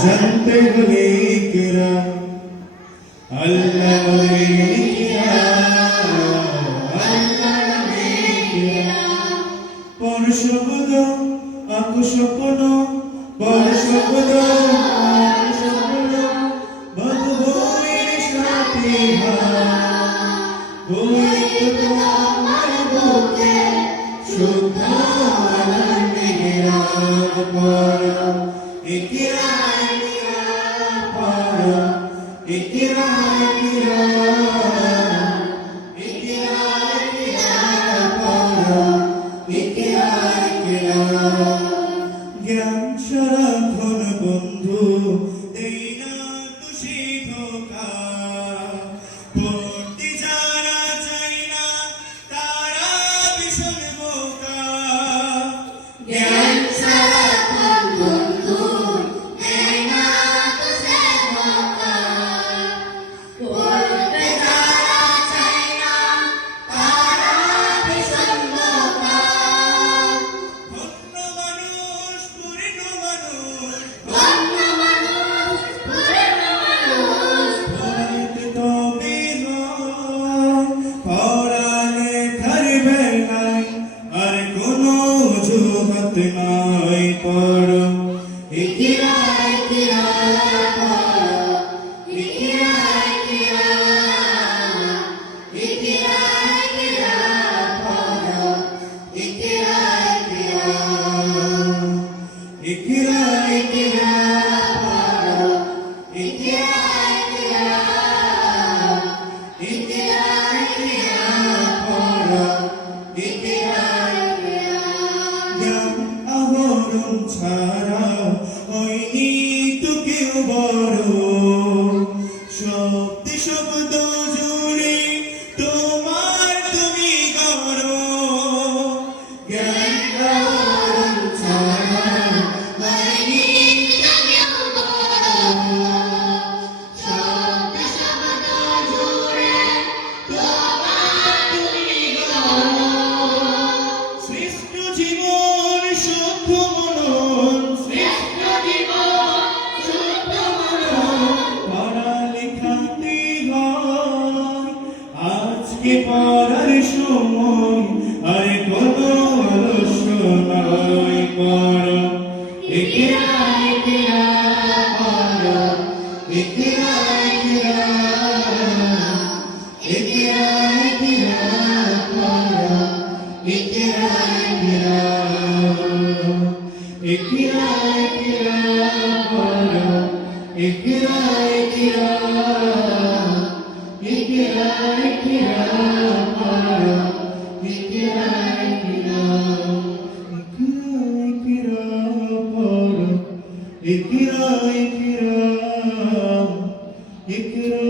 জানতে হলে ইকরা আল্লাহ বলে ইকরা আল্লাহ বলে ইকরা পর শব্দ আক স্বপ্ন পর শব্দ আক স্বপ্ন মধুবনের সাথে বই তোমার বুকে শুদ্ধ মেহরাব পড়ো ইকরা ইকরা পড়ো ইকরা ইকরা ইকরা ইকরা পড়ো ইকরা ইকরা জ্ঞান সারাক্ষণ বন্ধু এই না তো শিক্ষকা পড়তে যারা চাই না তারা ভীষণ বোকা জ্ঞান সারাক্ষণ বন্ধু এই না তো সেবকা পড়তে যারা চায় না তারা ভীষণ বোকা ধন্য মানুষ পূর্ণ মানুষ ধন্য মানুষ পূর্ণ মানুষ পড়তে তবে পড়ালেখার বেলায় আর কোনো অজুহাত নাই পড়ো ইকরা ইকরা পড়ো ইকরা ইকরা ইকরা ইকরা পড়ো ইকরা ইকরা ইকরা পড়ো ইকরা ইকরা ইকরা পড়ো ইকরা জ্ঞান আহরণ ছাড়া হয়নি তো কেউ বড় শব্দে শব্দ জুড়ে তোমার তুমি করো জ্ঞান আহরণ ছাড়া হয়নি কেউ বড় শব্দ শব্দ জুড়ে তোমার তুমি গড়ো সৃষ্ট জীবন শুদ্ধ মনন শ্রেষ্ঠ জীবন শুদ্ধ মনন পড়ালেখাতে হয় আজকে পড়ার সময় আর কোনো আলস্য নয় পড়ো ইকরা ইকরা পড়ো ইকরা ইকরা ইকরা ইকরা পড়ো ইকরা ইকরা ইকরা ইকরা পড়ো ইকরা ইকরা ইকরা ইকরা পড়ো ইকরা ইকরা ইকরা পড়ো ইকরা ইকরা ইকরা